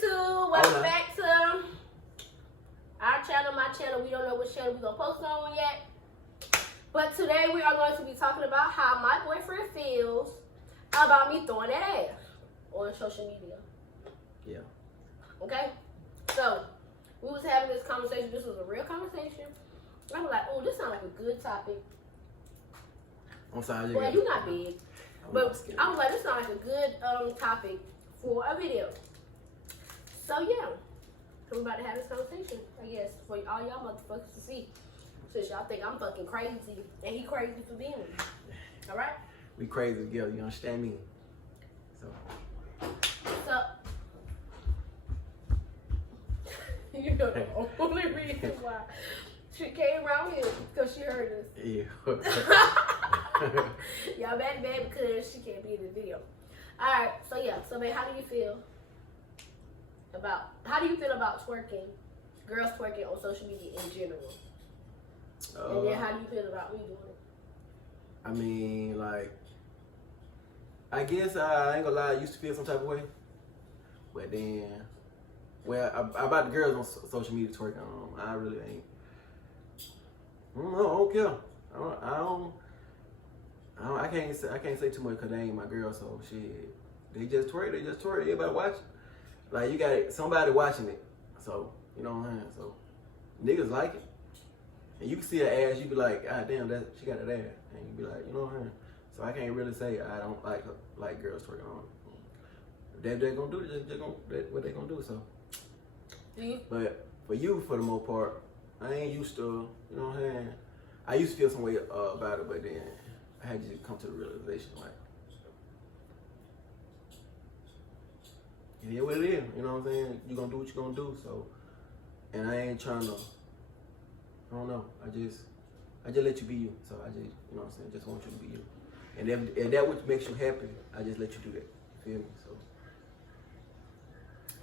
YouTube? Welcome back to our channel, my channel. We don't know which channel we're going to post on yet. But today we are going to be talking about how my boyfriend feels about me throwing that ass on social media. Yeah. Okay? So, we was having this conversation. This was a real conversation. I was like, oh, this sounds like a good topic. I'm sorry. Well, you're not big. But I was like, this sounds like a good topic for a video. So, yeah. So, we're about to have this conversation, I guess, for all y'all motherfuckers to see. Since y'all think I'm fucking crazy, and he crazy for being with me. All right? We crazy together, you understand me? So, you know the only reason why she came around here because she heard us. Yeah. Y'all bad because she can't be in the video. Alright, so yeah, so babe, how do you feel about twerking, girls twerking on social media in general? And then how do you feel about me doing it? I mean, like, I guess I ain't gonna lie, I used to feel some type of way. But then, well, about the girls on social media twerking, I really ain't. I don't care. I can't say too much because they ain't my girl, so shit. They just twerk. Everybody watch. Like, you got somebody watching it. So, you know what I'm saying? So, niggas like it. And you can see her ass, you be like, ah, damn, she got that ass. And you be like, you know what I'm saying? So I can't really say I don't like girls twerking on. If they're gonna do it, what they gonna do, so. But for you, for the most part, I ain't used to, you know what I'm saying? I used to feel some way about it, but then I had to come to the realization, like, it is what it is, you know what I'm saying? You gonna do what you gonna do, so. And I ain't trying to, I don't know, I just let you be you, so I just, you know what I'm saying, just want you to be you. And if that what makes you happy, I just let you do that, you feel me, so.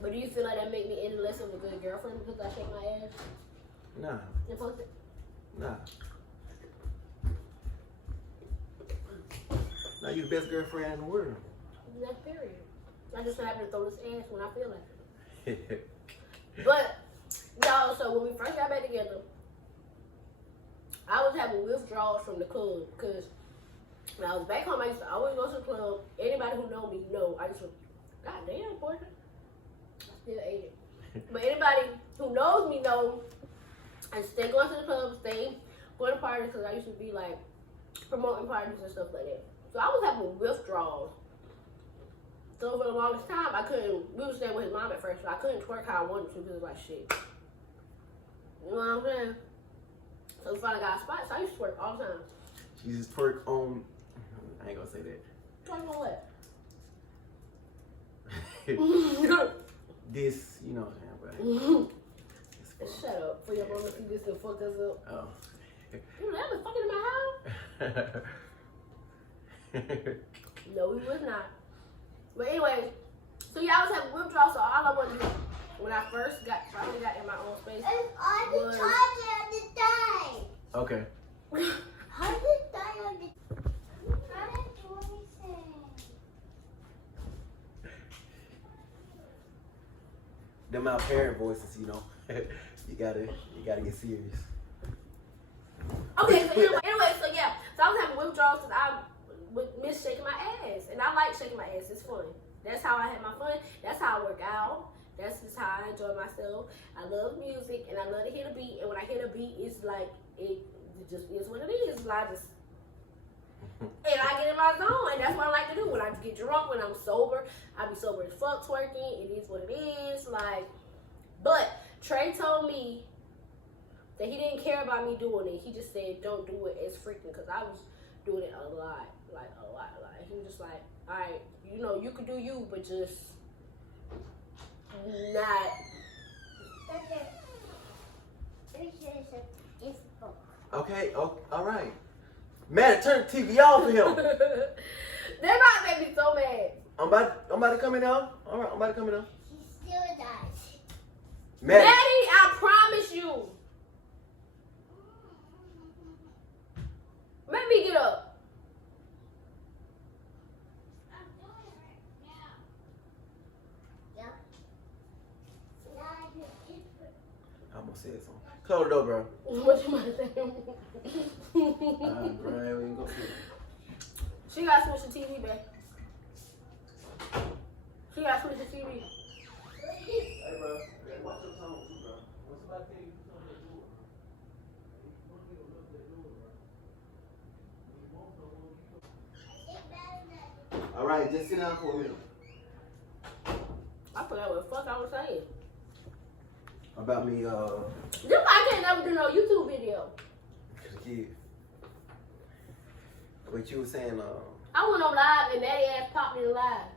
But do you feel like that make me any less of a good girlfriend because I shake my ass? Nah. And post it? Nah. Now you the best girlfriend in the world. That's period. I just happen to throw this ass when I feel like it. But, y'all, so when we first got back together, I was having withdrawals from the club because when I was back home, I used to always go to the club. Anybody who know me know I used to, goddamn, boyfriend. I still ate it. But anybody who knows me know I stay going to the club, stay going to parties because I used to be like promoting parties and stuff like that. So I was having withdrawals. So for the longest time, we were staying with his mom at first, so I couldn't twerk how I wanted to because it was like shit. You know what I'm saying? So we finally got a spot, so I used to twerk all the time. She just twerk on, I ain't gonna say that. Twerk on what? This, you know what I'm saying, but. Shut up, for your mama see this and fuck us up. Oh. You that was fucking in my house? No, we was not. But anyway, so yeah, I was having withdrawals, so all I wanted to do when I first finally got in my own space was... Okay. How did it die on the... How did it do anything? Them our parent voices, you know. you gotta get serious. Okay, so anyway, so yeah. So I was having withdrawals because I would miss shaking my ass. And I like shaking my ass. It's fun. That's how I have my fun. That's how I work out. That's just how I enjoy myself. I love music and I love to hear the beat. And when I hear the beat, it's like, it just is what it is. Like and I get in my zone. And that's what I like to do. When I get drunk, when I'm sober, I be sober as fuck twerking. It is what it is. Like, but Trey told me that he didn't care about me doing it. He just said, don't do it as frequent. Because I was doing it a lot. Like, a lot. He was just like, all right, you know, you can do you, but just not. Okay, all right. Man, turn the TV off for him. They're about to make me so mad. I'm about to come in now. All right, I'm about to come in now. He still dies. Maddie, I promise you. Let me get up. I'm doing it right now. Close the door, bro. What you might say? Alright, bro. We ain't gonna see. She got to switch the TV, babe. She got to switch the TV. Hey, bro. Watch your tone, too, bro. When somebody tell you to do something, do it. All right, just sit down for a minute. I forgot what the fuck I was saying. About me, This I can't never do no YouTube video. kid. What you were saying, I went on live and Maddie ass popped in live.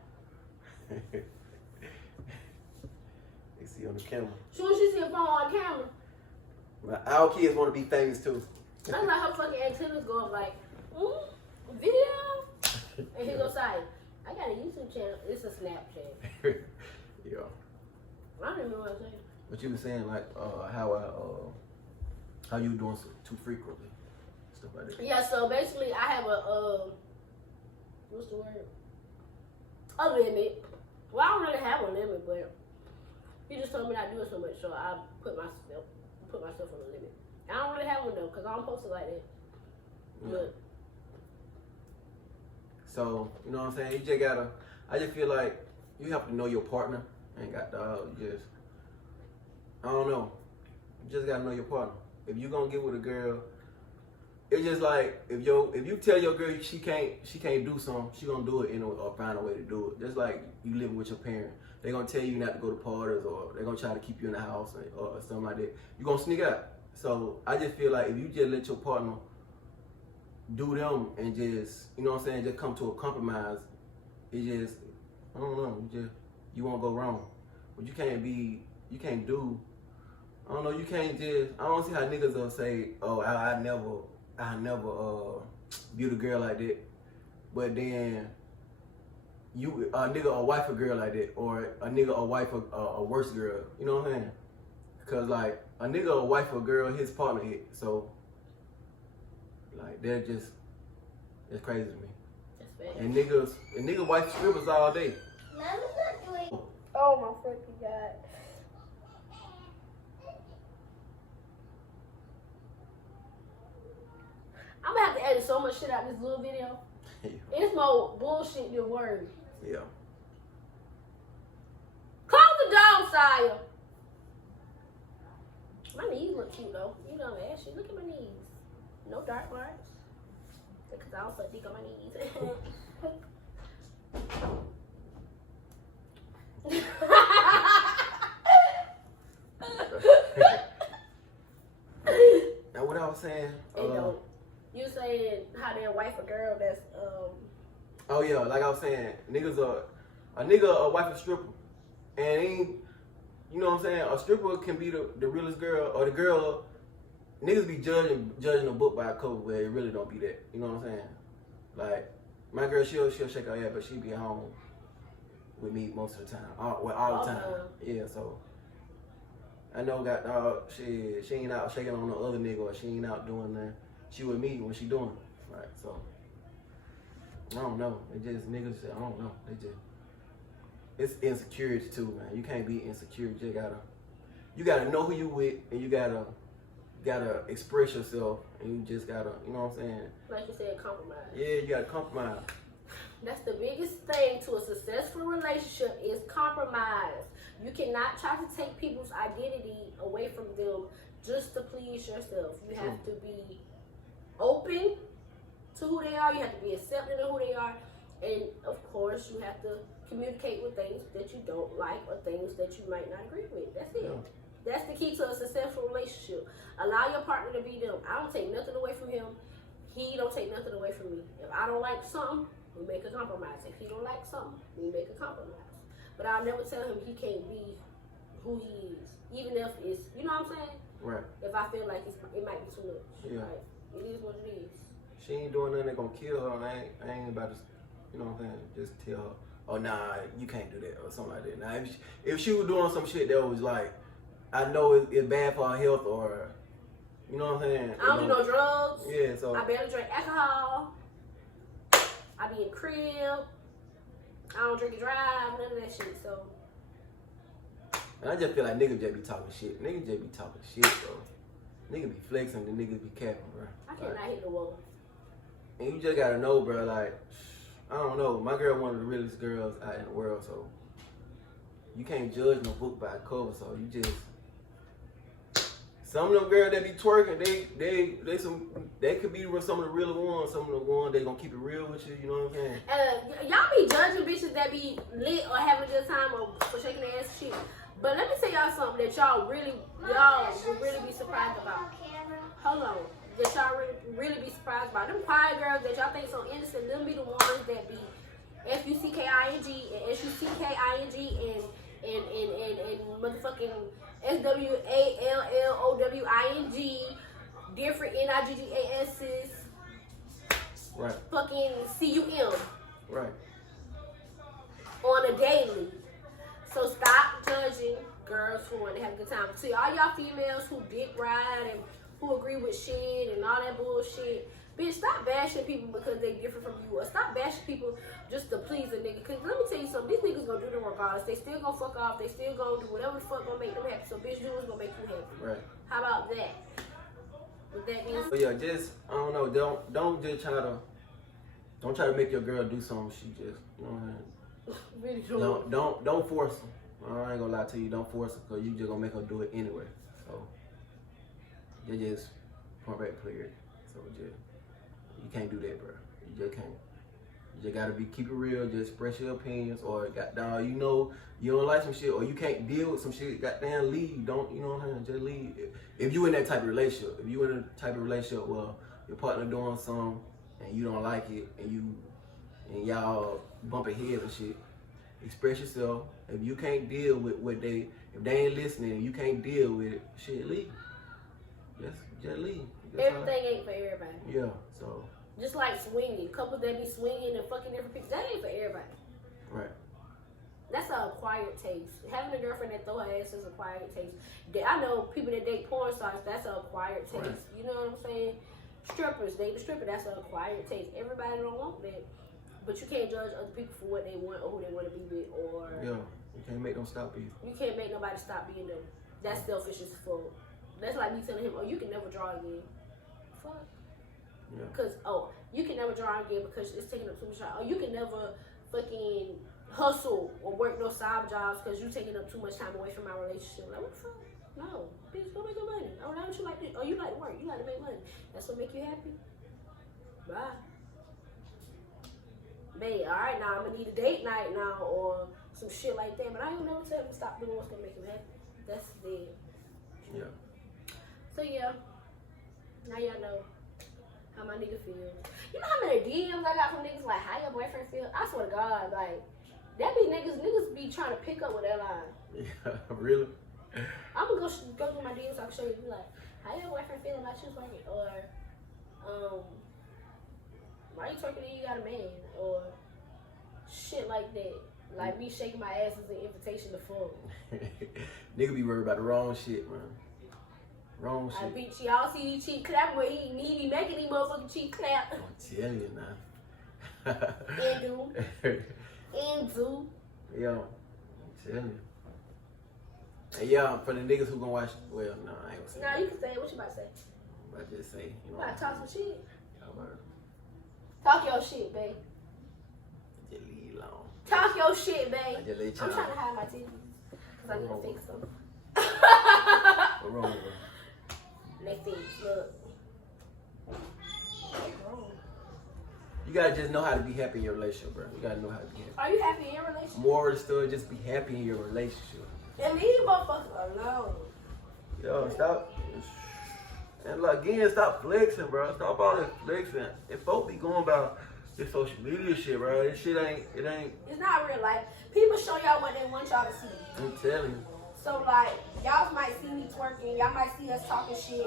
they see on the camera. Soon as she see a phone on camera, But our kids want to be famous too. I'm like her fucking antennas go up like, video? And he goes, "Sorry, I got a YouTube channel. It's a Snapchat." Yeah. I don't even know what I'm saying. But you were saying like how you doing too frequently, stuff like that. Yeah, so basically I have a what's the word? A limit. Well, I don't really have a limit, but he just told me not to do it so much, so I put myself on a limit. I don't really have one though, cause I don't post it like that. Yeah. But So you know what I'm saying. You just gotta. I just feel like you have to know your partner. Ain't got dog. Just I don't know. You just gotta know your partner. If you gonna get with a girl, it's just like if you tell your girl she can't do something, she gonna do it or find a way to do it. Just like you living with your parent, they gonna tell you not to go to parties or they gonna try to keep you in the house or something like that. You gonna sneak out. So I just feel like if you just let your partner do them and just you know what I'm saying, just come to a compromise, it just I don't know, you won't go wrong. But you can't do. I don't know. You can't just. I don't see how niggas will say, "Oh, I never viewed a girl like that," but then a nigga or wife a girl like that, or a nigga or wife a worse girl. You know what I'm saying? Cause like a nigga or wife a girl, his partner hit. So like that's crazy to me. that's bad. And nigga wife strippers all day. Mama's not doing. Oh my freaking god. I'm gonna have to edit so much shit out this little video. It's more bullshit than words. Yeah. Close the door, Saya. My knees look cute though. You know, Ashley, look at my knees. No dark marks. Because I don't put dick on my knees. Now what I was saying. You saying how their wife or girl that's Oh yeah, like I was saying, a nigga a wife a stripper, and ain't you know what I'm saying? A stripper can be the realest girl, or the girl. Niggas be judging a book by a cover, where it really don't be that. You know what I'm saying? Like my girl, she'll shake her head, but she be home with me most of the time, all the time. Yeah, so I know she ain't out shaking on no other nigga, or she ain't out doing that. She with me when she doing it, right? So I don't know. It just niggas. I don't know. It's insecurity too, man. You can't be insecure. You gotta know who you with, and you gotta express yourself, and you just gotta, you know what I'm saying? like you said, compromise. Yeah, you gotta compromise. That's the biggest thing to a successful relationship is compromise. You cannot try to take people's identity away from them just to please yourself. You have to be open to who they are. You have to be accepting of who they are. And of course, you have to communicate with things that you don't like or things that you might not agree with. That's it. Yeah. That's the key to a successful relationship. Allow your partner to be them. I don't take nothing away from him. He don't take nothing away from me. If I don't like something, we make a compromise. If he don't like something, we make a compromise. But I'll never tell him he can't be who he is. Even if it's, you know what I'm saying? Right. If I feel like it might be too much. Yeah. Like, it is what it is. She ain't doing nothing that gonna kill her. And I ain't about to, you know what I'm saying? Just tell her, oh nah, you can't do that or something like that. Now if she was doing some shit that was like, I know it's bad for her health, or you know what I'm saying? I don't do no drugs. Yeah, so I barely drink alcohol. I be in crib. I don't drink and drive, none of that shit. So and I just feel like niggas just be talking shit. Niggas just be talking shit, bro. Niggas be flexing, the niggas be capping, bro. I cannot hit the wall. And you just gotta know, bro, like, I don't know. My girl one of the realest girls out in the world, so you can't judge no book by a cover, so you just some of them girls that be twerking, they could be some of the real ones, some of the ones they gonna keep it real with you, you know what I'm saying? Y'all be judging bitches that be lit or having a good time or for shaking their ass and shit. But let me tell y'all something that y'all will really be surprised about. Hold on. That y'all really be surprised about. Them quiet girls that y'all think so innocent, them be the ones that be F-U-C-K-I-N-G and S-U-C-K-I-N-G and motherfucking S-W-A-L-L-O-W-I-N-G, different N-I-G-G-A-S's, Right. fucking C-U-M. Right. On a daily. So stop judging girls who want to have a good time. See, all y'all females who dick ride and who agree with shit and all that bullshit, bitch, stop bashing people because they different from you, or stop bashing people just to please a nigga. Cause let me tell you something, these niggas gonna do them regardless. They still gonna fuck off. They still gonna do whatever the fuck gonna make them happy. So bitch, do what's gonna make you happy. Right. How about that? With that being But yeah, just I don't know. Don't just try to make your girl do something. She just you know what I mean. really Don't force her. I ain't gonna lie to you. Don't force her because you just gonna make her do it anyway. So you just point back clear. So just you can't do that, bro. You just can't. You just gotta keep it real. Just express your opinions, or goddamn, you know, you don't like some shit, or you can't deal with some shit. Goddamn, leave. Don't you know what I'm saying? Just leave. If you in that type of relationship, if you in a type of relationship where your partner doing something and you don't like it, and y'all bumping heads and shit, express yourself. If you can't deal with if they ain't listening, and you can't deal with it, shit, leave. Just leave. everything ain't for everybody. Yeah. So. Just like swinging. Couples that be swinging and fucking different people, that ain't for everybody. Right. That's an acquired taste. Having a girlfriend that throw her ass is acquired taste. I know people that date porn stars, that's an acquired taste. Right. You know what I'm saying? Strippers, date the stripper, that's an acquired taste. Everybody don't want that. But you can't judge other people for what they want or who they want to be with, or Yeah. You can't make them stop either. you can't make nobody stop being them. That's selfish as fuck. That's like me telling him, oh, you can never draw again. Fuck. Yeah. Because, oh, you can never draw again because it's taking up too much time. Oh, you can never fucking hustle or work no side jobs because you're taking up too much time away from my relationship. Like, what the fuck? No. Bitch, go make your money. Oh, that's what you like to do. Oh, you like to work. You like to make money. That's what make you happy? Bye. Babe, all right, now I'm going to need a date night now or some shit like that. But I ain't never tell him to stop doing what's going to make him happy. That's dead. Yeah. So, yeah. Now y'all know how my nigga feels. You know how many DMs I got from niggas like, how your boyfriend feel? I swear to God, like, that be niggas be trying to pick up with that line. Yeah, really? I'm gonna go through my DMs so I can show you, be like, how your boyfriend feel about you twerking? Or, why you twerking and you got a man? Or shit like that. Like me shaking my ass is an invitation to fuck. Nigga be worried about the wrong shit, man. Wrong I shit. beat y'all see these cheek clap where he be making these motherfucking cheek clap. I'm telling you now. And do. Yo, I'm telling you. And yeah, for the niggas who gonna watch, well, no, I ain't gonna say Now you can say it. What you about to say? I just say, you You know. about to talk some shit? Talk about it. Talk your shit, babe. Just leave it alone. Talk your shit, babe. I just let I'm y'all. trying to hide my titties. Because I need to fix them. What's wrong with her? They fix. Look. What's wrong? You gotta just know how to be happy in your relationship, bro. You gotta know how to be happy. Are you happy in your relationship? More of the story, just be happy in your relationship. And leave you motherfuckers alone. Yo, stop. And like, again, stop flexing, bro. Stop all that flexing. If folk be going about this social media shit, bro, this shit ain't. It's not real life. People show y'all what they want y'all to see. I'm telling you. So, like, y'all might see me twerking. Y'all might see us talking shit.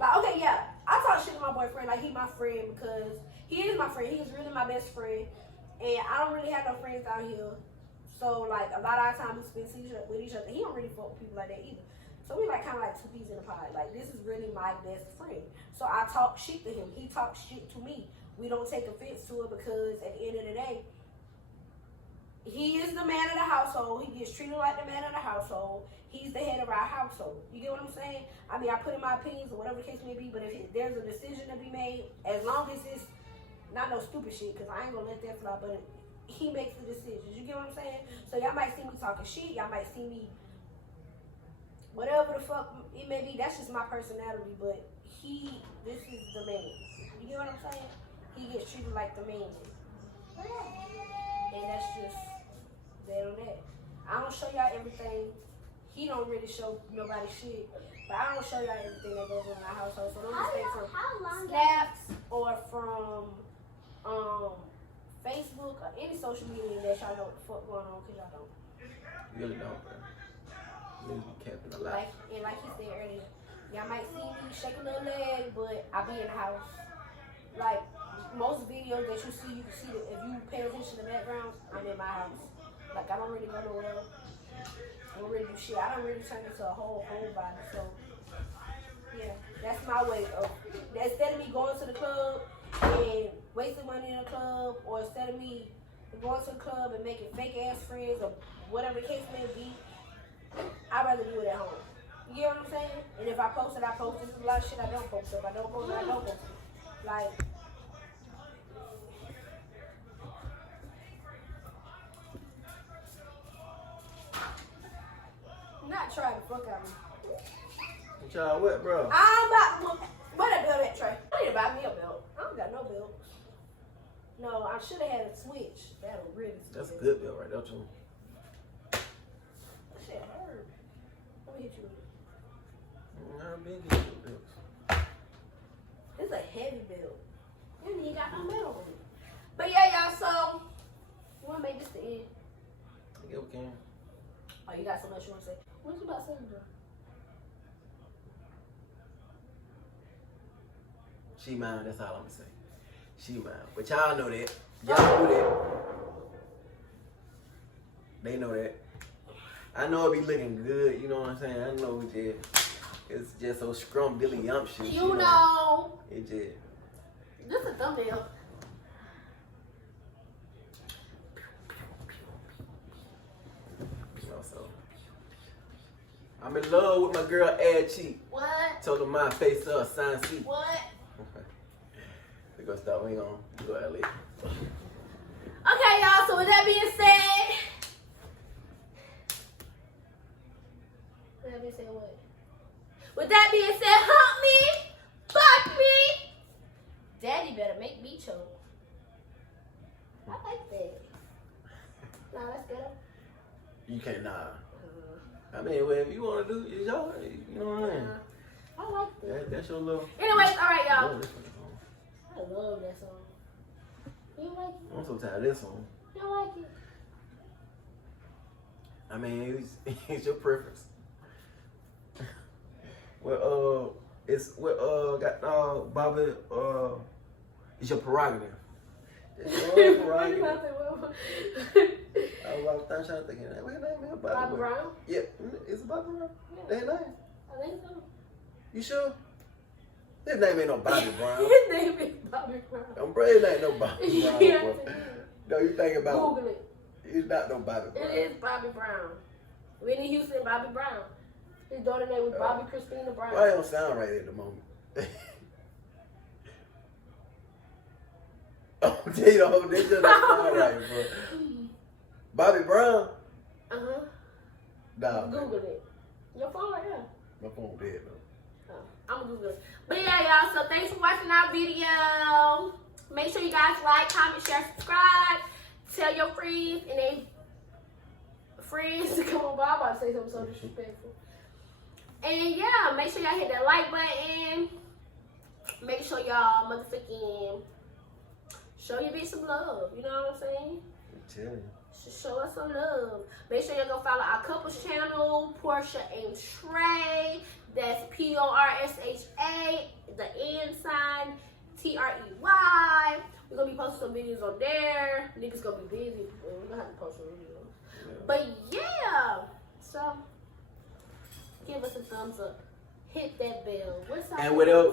Like, okay, yeah. I talk shit to my boyfriend. Like, he my friend because he is my friend. He is really my best friend. And I don't really have no friends out here. So, like, a lot of our time we spend with each other. He don't really fuck with people like that either. So, we like kind of like two peas in a pod. Like, this is really my best friend. So, I talk shit to him. He talks shit to me. We don't take offense to it because at the end of the day, he is the man of the household. He gets treated like the man of the household. He's the head of our household. You get what I'm saying? I mean, I put in my opinions or whatever the case may be, but if there's a decision to be made, as long as it's not no stupid shit, because I ain't gonna let that fly, but he makes the decisions. You get what I'm saying? So y'all might see me talking shit. Y'all might see me whatever the fuck it may be. That's just my personality, but this is the man. You get what I'm saying? He gets treated like the man. And that's just that on that. I don't show y'all everything. He don't really show nobody shit. But I don't show y'all everything that goes on in our household. So don't mistake from snaps or from Facebook or any social media that y'all know what the fuck going on, because y'all don't. You really don't, bro. You be capping a lot. Like he said earlier, y'all might see me shaking a leg, but I be in the house. Like most videos that you can see that if you pay attention to the backgrounds, I'm in my house. Like I don't really go nowhere. I don't really do shit. I don't really turn into a whole body. So yeah, that's my way of. Instead of me going to the club and wasting money in the club, or instead of me going to the club and making fake ass friends or whatever the case may be, I'd rather do it at home. You get what I'm saying? And if I post it, I post it. There's a lot of shit I don't post. If I don't post it, I don't post it. Like. Not trying to fuck out me. What y'all what, bro? I'm about. What a belt at, Trey? I need to buy me a belt. I don't got no belt. No, I should have had a switch. That'll really. That's a good belt right there, too. That shit hurt. Let me hit you with it. I've been getting belts. It's a heavy belt. You ain't even got no metal on it. But yeah, y'all. So we wanna make this the end. Yeah, we can. Oh, you got something else you wanna say? What you about saying, bro? She mine, that's all I'm gonna say. She mine. But y'all know that. Y'all know that. They know that. I know it be looking good, you know what I'm saying? I know it's just so scrum-dilly-yumptious. You know. It just. This is a thumbnail. You know, so. I'm in love with my girl, Ad Cheek. What? Told her my face up, sign C. What? We're gonna stop. We ain't gonna go at least. Okay, y'all. So with that being said, what? With that being said, hump me, fuck me. Daddy better make me choke. I like that. Nah, that's good. You can't, nah. I mean, whatever you wanna do, it's your, you know what I mean? I like that. That's your little. Anyways, all right, y'all. I I love that song. You like it? I'm so tired of this song. You don't like it? I mean, it's your preference. Well, it's what got Bobby. It's your prerogative. It's your prerogative. I was trying to think. What's his name? Bobby Brown? Yeah, it's Bobby Brown. Yeah. That name? I think so. You sure? His name ain't no Bobby Brown. His name is Bobby Brown. Bro, his ain't no Bobby Brown. Yeah, Bro. No, you think about Google it. It's not no Bobby Brown. It is Bobby Brown. Whitney Houston, Bobby Brown. His daughter name was Bobby Christina Brown. Why it don't sound right at the moment? Oh, they don't. They just don't sound right, bro. Bobby Brown? Uh-huh. Nah, Google man. it. Your phone right here. My phone dead though. I'm gonna Google it. But yeah, y'all, so thanks for watching our video. Make sure you guys like, comment, share, subscribe. Tell your friends and they friends to come on by. I'm about to say something so disrespectful. And yeah, make sure y'all hit that like button. Make sure y'all motherfucking show your bitch some love. You know what I'm saying? I tell you. Show us some love. Make sure you go follow our couples channel, Portia and Trey. That's Porsha, the N sign, Trey. We're gonna be posting some videos on there. Niggas gonna be busy. We're gonna have to post some videos. Yeah. But yeah, so give us a thumbs up. Hit that bell. And whatever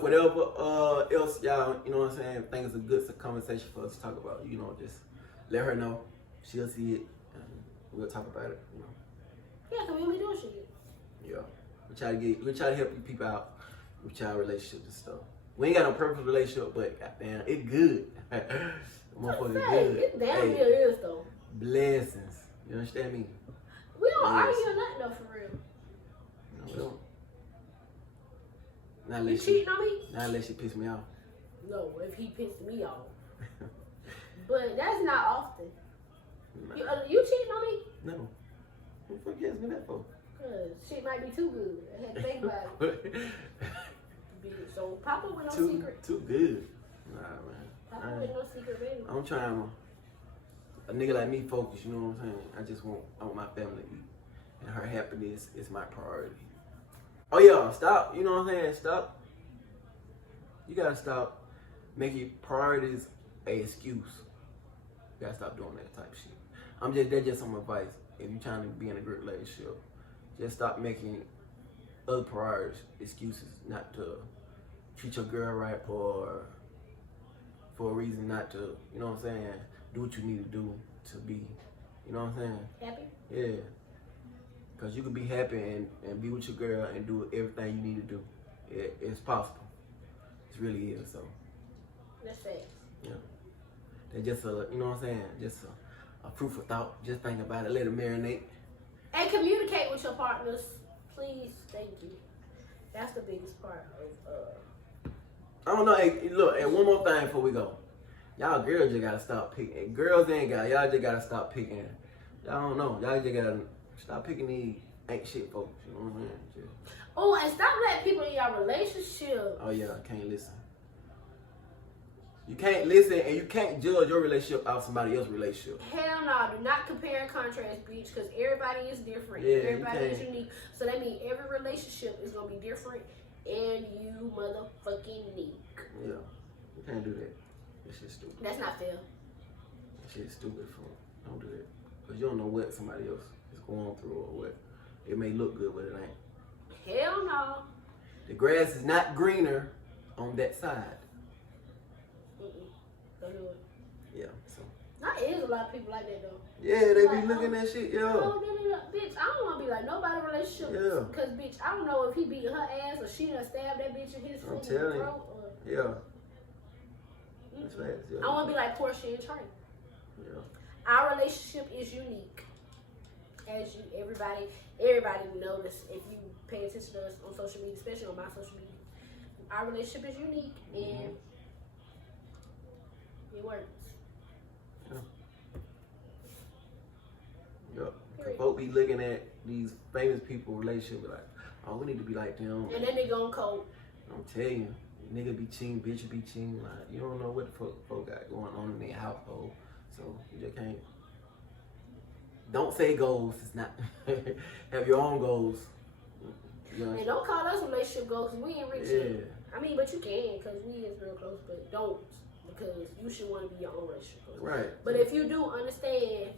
else y'all, you know what I'm saying, think is a good conversation for us to talk about. You know, just let her know. She'll see it. we'll talk about it. You know. Yeah, cause we don't be doing shit. Yeah. We try to help you people out with y'all relationships and stuff. We ain't got no perfect relationship, but goddamn, it good. Motherfucker good. It damn near is though. Blessings. You understand me? We don't Yes. argue or nothing though, for real. No, we don't. Not You unless cheating on me? Not unless she piss me off. No, if he pissed me off. But that's not often. Nah. You cheating on me? No. What the fuck you asking me that for? Cause shit might be too good. I had to think about it. Bitch, so Papa with no secret. Too good. Nah, man. Papa with no secret, baby. I'm trying a nigga like me focus, you know what I'm saying? I want my family to eat. And her happiness is my priority. Oh yeah, stop, you know what I'm saying? Stop. You gotta stop making priorities an excuse. You gotta stop doing that type of shit. That's just some advice. If you're trying to be in a good relationship, just stop making other priorities excuses not to treat your girl right for a reason not to, you know what I'm saying, do what you need to do to be, you know what I'm saying? Happy? Yeah. Because you can be happy and be with your girl and do everything you need to do. It's possible. It really is, so. That's facts. Yeah. They're just a, you know what I'm saying, just a fruitful thought. Just think about it, let it marinate. And communicate with your partners. Please, thank you. That's the biggest part of I don't know, hey, look, and one more thing before we go. Y'all girls just gotta stop picking. Girls and guys, y'all just gotta stop picking. Y'all don't know. Y'all just gotta stop picking these ain't shit folks. You know what I'm saying? Oh, and stop letting people in your relationship. Oh yeah, I can't listen. You can't listen and you can't judge your relationship out of somebody else's relationship. Hell no, do not compare and contrast, bitch, because everybody is different. Yeah, Everybody is unique. So that means every relationship is gonna be different and you motherfucking unique. Yeah. You can't do that. That shit's stupid. That's not fair. That shit's stupid, fool. Don't do that. Because you don't know what somebody else is going through or what. It may look good, but it ain't. Hell no. The grass is not greener on that side. Don't do it. Yeah, so. There is a lot of people like that though. Yeah, they Like, be looking at shit, yo. No, bitch, I don't want to be like nobody relationship. Yeah. Because, bitch, I don't know if he beating her ass or she done stabbed that bitch in his I'm foot in the telling you. throat. Yeah. That's facts, yeah. I want to be like Portia and Trey. Yeah. Our relationship is unique. As everybody notice if you pay attention to us on social media, especially on my social media. Our relationship is unique and it works. Yep. Folk be looking at these famous people relationship like, oh, we need to be like them. And then they gon' cold. I'm telling you, nigga be cheating, bitch be cheating. Like, you don't know what the folk got going on in their household. So you just can't. Don't say goals. It's not. Have your own goals. You know? And don't call us relationship goals because we ain't rich yet. Yeah. I mean, but you can because we is real close, but don't because you should want to be your own relationship goals. Right. But if you do understand,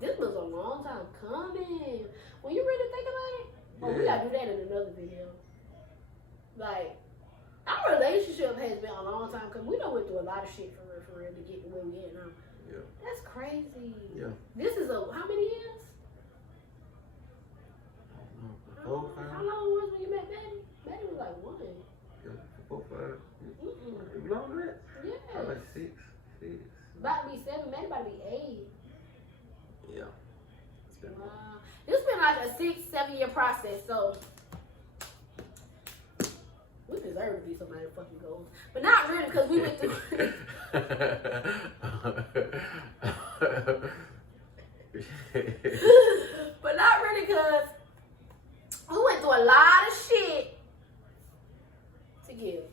this was a long time coming. When you really think about it, oh, we gotta do that in another video. Like, our relationship has been a long time coming. We done went through a lot of shit for real to get to where we at now. Yeah. That's crazy. Yeah. This is how many years? How long was when you met Betty? Betty was like 1. Yeah. 4, 5. Longer than that? Yeah. Like 6. About to be 7, maybe about to be 8. Yeah. It's been Wow. This been like a 6-7 year process, so we deserve to be somebody's fucking goals. But not really, because we went through but not really, because we went through a lot of shit to give.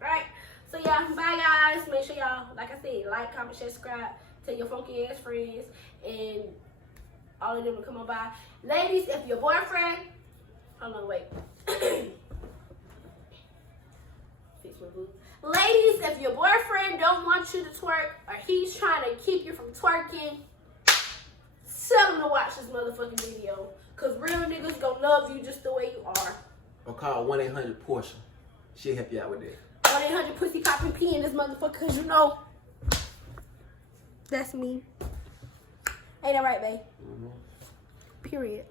Right? So yeah, bye guys. Make sure y'all, like I said, like, comment, share, subscribe. Tell your funky ass friends and all of them to come on by. Ladies, if your boyfriend, hold on, wait. Fix my boots. Ladies, if your boyfriend don't want you to twerk or he's trying to keep you from twerking, tell him to watch this motherfucking video. Cause real niggas gonna love you just the way you are. Or call 1-800-PORTIA. She'll help you out with that. 1-800-pussy cop and pee in this motherfucker, cause you know that's me. Ain't that right, babe? Mm-hmm. Period.